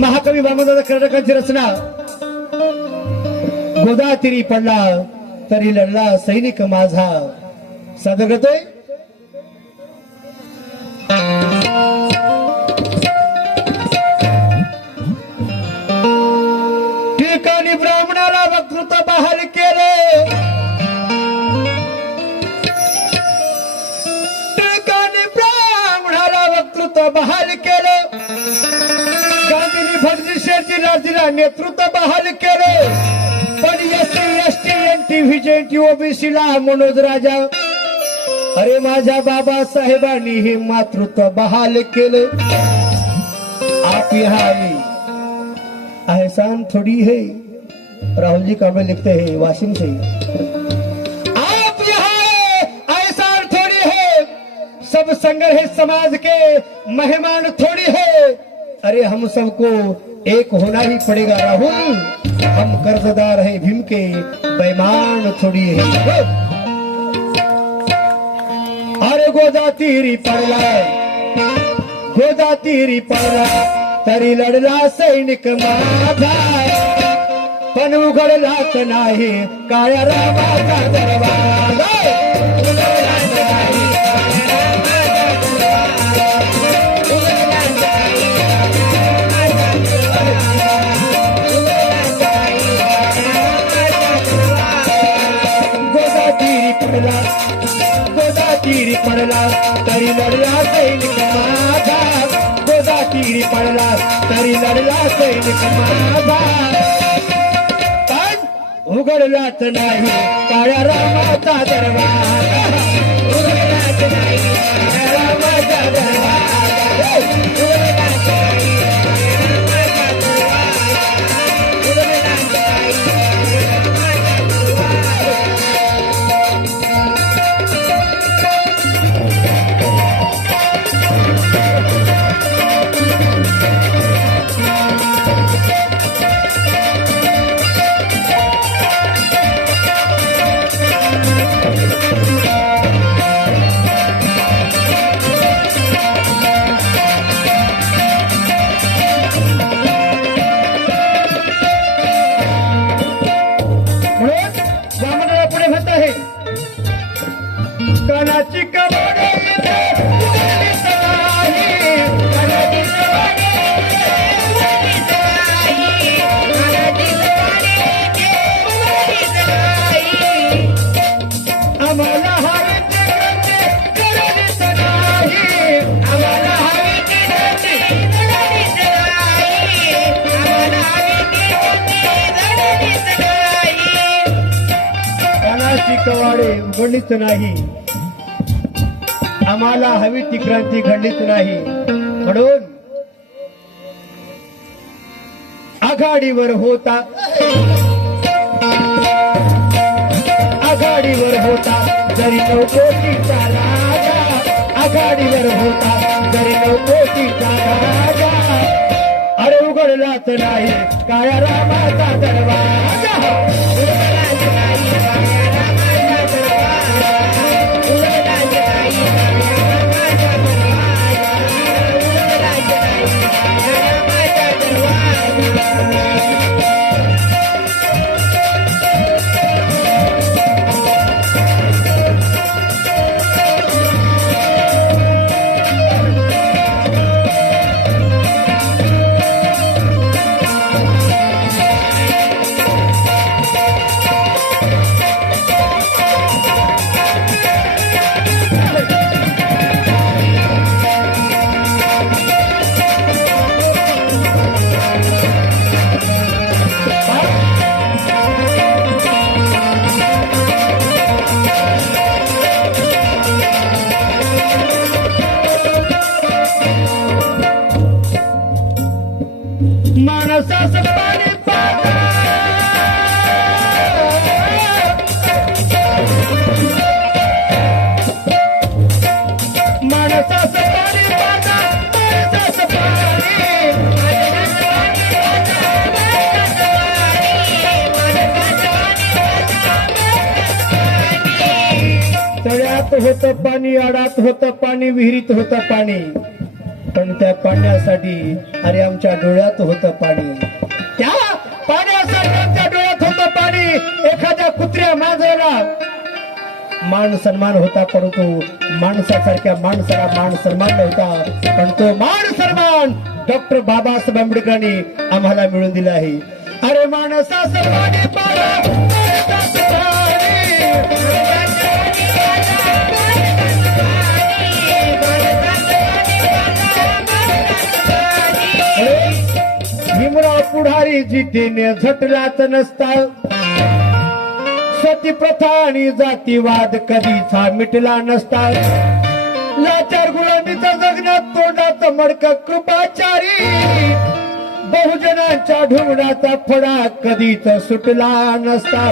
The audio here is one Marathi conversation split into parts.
महाकवी वामनदादा कर्नाटकांची रचना. गोदा तिरी पडला तरी लढला सैनिक माझा. सादर करतोय. ठिकाणी ब्राह्मणाला वक्तृत्व बहाल केले. ठिकाणी ब्राह्मणाला वक्तृत्व बहाल केले. गांधींनी भटजी शेरजी राजीला नेतृत्व बहाल केले. पण एसटी एनटी व्हीजेंटी ओबीसीला मनोज राजा. अरे माझ्या बाबासाहेबांनी हे मातृत्व बहाल केले. आप यहाँ एहसान थोड़ी है. राहुल जी कांबळे लिखते हैं वाशिम से. आप यहाँ एहसान थोड़ी है. सब संघर्ष समाज के मेहमान थोड़ी है. अरे हम सबको एक होना ही पड़ेगा राहुल. हम कर्जदार हैं भीम के बेईमान थोड़ी है. अरे गोदा तीरी पडला. गोदा तीरी पडला तरी लढला सैनिक माझा. पण उघडलाच नाही काळ्या रामाचा दरवाजा. गोदा तीरी पडला. गोदा तीरी पडला तरी लढला सैनिक माझा. गोदा तीरी पडला तरी लढला सैनिक माझा. पण उघडलाच नाही काळ्या रामाचा दरवाजा. उघडलाच नाही काळ्या रामाचा दरवाजा. उघडलाच नाही कानाची कमाड आम्हाला हवे कानाची कवाडे उघडलीच नाही. आम्हाला हवी ती क्रांती घडलीच नाही. म्हणून आघाडीवर होता. आघाडीवर होता जरी 9 कोटीचा राजा. आघाडीवर होता जरी 9 कोटीचा राजा. अरे उघडलाच नाही काळ्या रामाचा दरवाजा. माणसाचं पाणी पाजा. माणसाचं पाणी पाजा. माणसाचं पाणी तळ्यात होतं पाणी. आडात होतं पाणी. विहिरीत होतं पाणी. पण त्या पाण्यासाठी अरे आमच्या डोळ्यात होतं पाणी, त्या पाण्यासाठी आमच्या डोळ्यात होतं पाणी. एखाद्या कुत्र्या मांजराला मान सन्मान होता, परंतु माणसासारख्या माणसाला मान सन्मान नव्हता. पण तो मान सन्मान डॉक्टर बाबासाहेब आंबेडकरांनी आम्हाला मिळवून दिला आहे. अरे माणसा सन्मानी भीमराव पुढारी जिद्दीने झटलाच नसता. सती प्रथा आणि जातीवाद कधीच हा मिटला नसता. लाचार गुलामीचा जगण्यात तोंडात मडक कृपाचारी, बहुजनांच्या ढुंगणाचा फडा कधीच सुटला नसता.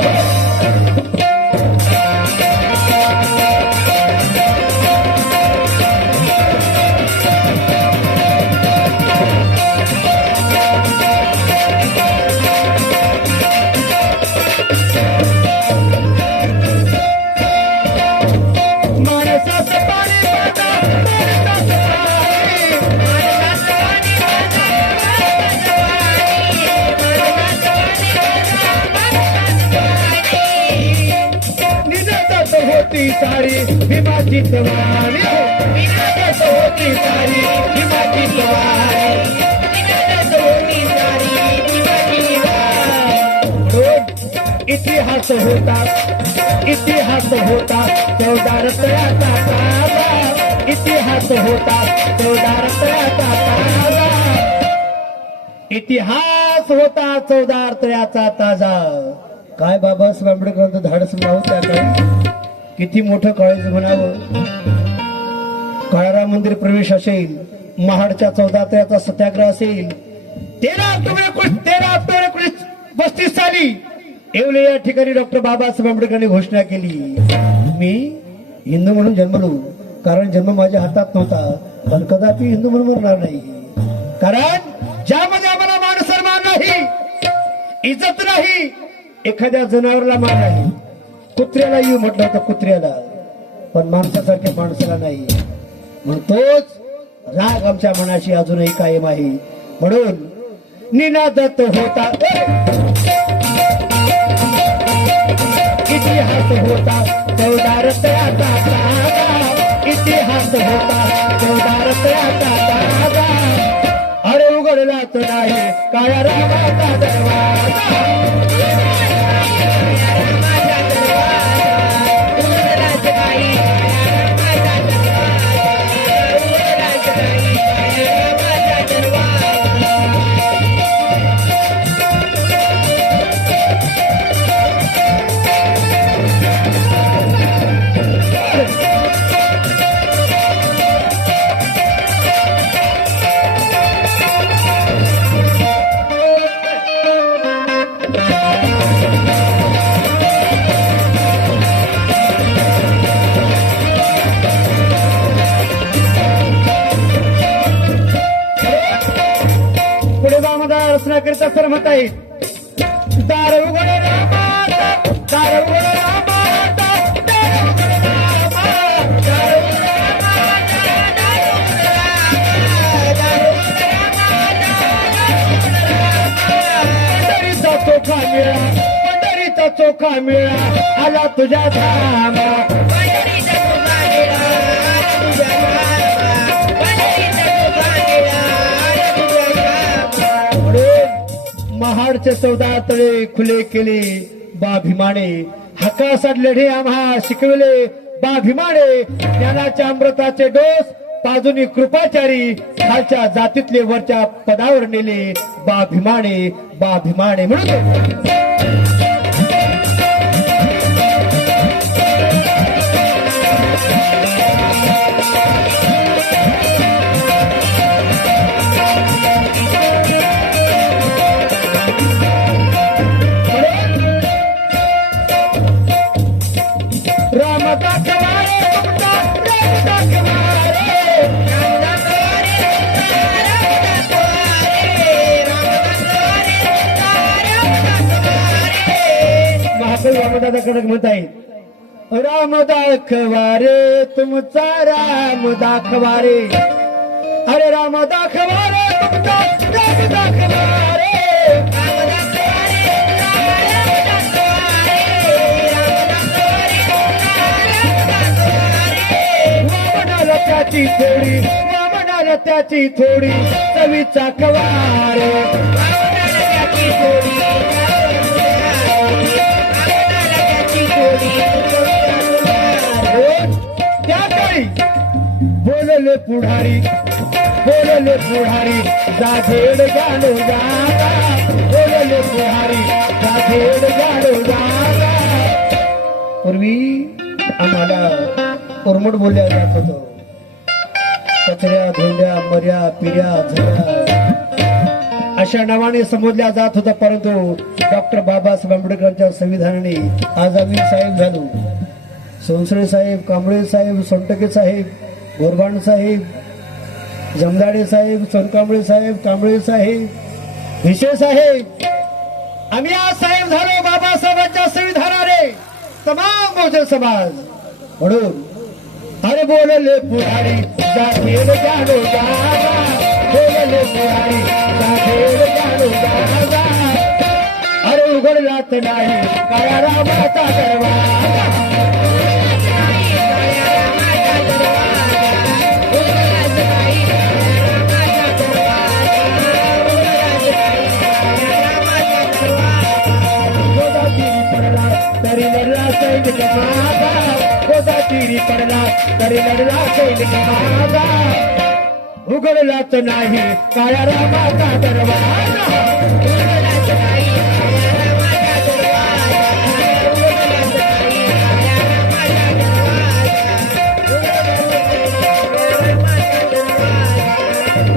सारी भीमाची सवारी होती, सारी भीमाची सवारी इतिहास होता, इतिहास होता चौदार तळ्याचा ताजा. इतिहास होता चौदार तळ्याचा ताजा. इतिहास होता चौदार तळ्याचा ताजा. काय बाबासाहेब आंबेडकरांचं धाडस म्हणावं, त्या काय किती मोठं कॉलेज म्हणावं. काळाराम मंदिर प्रवेश असेल, महाडच्या 14 तळ्याचा सत्याग्रह असेल, 13 ऑक्टोबर 1935 साली येवले या ठिकाणी डॉक्टर बाबासाहेब आंबेडकरांनी घोषणा केली, मी हिंदू म्हणून जन्मलो, कारण जन्म माझ्या हातात नव्हता, पण कदापि हिंदू म्हणून मरणार नाही. कारण ज्यामध्ये आम्हाला मान सन्मान नाही, इज्जत नाही, एखाद्या जनावराला मान नाही. कुत्र्याला येऊ म्हटलं होतं कुत्र्याला, पण माणसासारख्या माणसाला नाही. म्हणून तोच राग आमच्या मनाशी अजूनही कायम आहे. म्हणून निनादत होता इतिहास होता चौदार तळ्याचा ताजा. इतिहास होता चौदार तळ्याचा ताजा. अरे उघडलाच नाही काळ्या रामाचा दरवाजा. रचनाकरिता सर म्हणता येईल, दार उघड रामाचा, दार उघड रामाचा, दार उघड रामाचा, दार उघड रामाचा, दार उघड रामाचा. पंढरीचा चोखा मिळा, पंढरीचा चोखा मिळा, आला तुझ्या धामा. पंढरीचा चोखा मिळा, तुझ्या धामा. पंढरीचा चोखा मिळा, महाडचे 14 तळे खुले केले बा भीमाने. हक्कासाठी लढे आम्हा शिकविले बा भीमाने. ज्ञानाच्या अमृताचे डोस पाजुनी कृपाचारी, खालच्या जातीतले वरच्या पदावर नेले बा भीमाने. बा भीमाने म्हणून रामदादा कडक म्हणत आहे, राम दाखवारे तुमचा राम दाखवारे. अरे राम दाखवा रे तुमचा राम दाखवा रे वामनाला त्याची थोडी चवीचा कवार त्या काळी बोलले पुढारी जाधेड जाणो जागा बोलले पुढारी जाधेड जाणो जागा पूर्वी आम्हाला कोरमट बोलल्या जात होतं कचऱ्या धोंड्या मर्या पिऱ्या झऱ्या अशा नावाने संबोधल्या जात होता परंतु डॉक्टर बाबासाहेब आंबेडकरांच्या संविधानाने आज आम्ही साहेब झालो सोनसळे साहेब कांबळे साहेब सोनटके साहेब गोरबाण साहेब जमदाडे साहेब सोनकांबळे साहेब कांबळे साहेब भिशे साहेब आम्ही आज साहेब झालो बाबासाहेबांच्या संविधानाने तमाम बहुजन समाज म्हणून अरे बोलले पुढारी जाधेड जाणो जागा बोलले पुढारी जाधेड जाणो जागा अरे उघडलात नाही काळ्या रामाचा दरवाजा तरी लढला सैनिक माझा गोदातीरी पडला तरी लढला सैनिक माझा उघडलाच नाही काळ्या रामाचा दरवाजा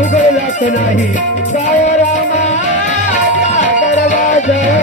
उघडलाच नाही काळ्या रामाचा दरवाजा